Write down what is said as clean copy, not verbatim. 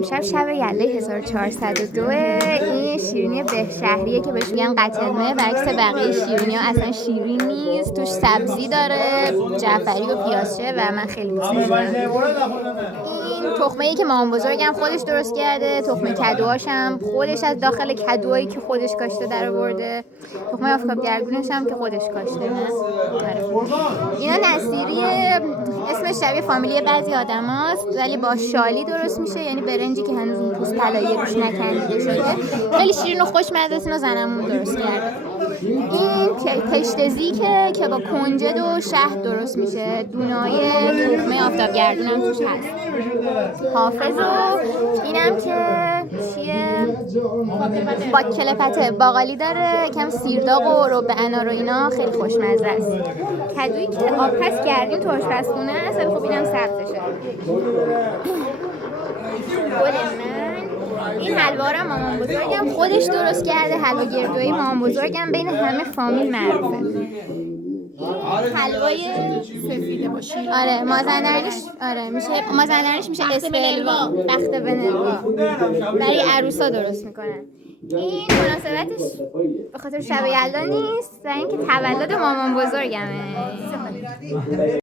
امشب شب یله 1402. این شیرینی بهشهریه که بهش میگن قتلمه، برعکس بقیه شیرینی ها اصلا شیرین نیست. توش سبزی داره، جعفری و پیازچه و من خیلی دوست دارم. این تخمه‌ای که مامان بزرگم خودش درست کرده، تخمه کدوهاش هم خودش از داخل کدوهایی که خودش کاشته در آورده، تخمه آفتاب گردونش هم که خودش کاشته. نه اینا نصیریه، اسمش شبیه فامیلی بعضی آدم هاست ولی با شالی درست میشه، یعنی برنجی که هنوز اون پوست طلایی روش نکنده شده. خیلی شیرین و خوشمزه است. اینو زنمون درست کرده. این پشتزی که با کنجد و شهد درست میشه، دونای تخمه آفتاب گردون هم توش هست. حافظ و اینم که چیه؟ باکله پته باقالی داره، کم سیرداغ و رب انار و اینا، خیلی خوشمزه است. کدویی که آب پس کردیم تو آشپزخونه است، ولی خب اینم سبزشه. گل من این حلوا رو مامان بزرگم خودش درست کرده. حلوا گردویی مامان بزرگم بین همه فامیل معروفه. حلوای سفیده با شیر. آره مازندرانیش میشه استلوا، بخت ونلوا. برای عروسا درست میکنن. این مناسبتش به خاطر شب یلدا نیست و اینکه تولد مامان بزرگمه.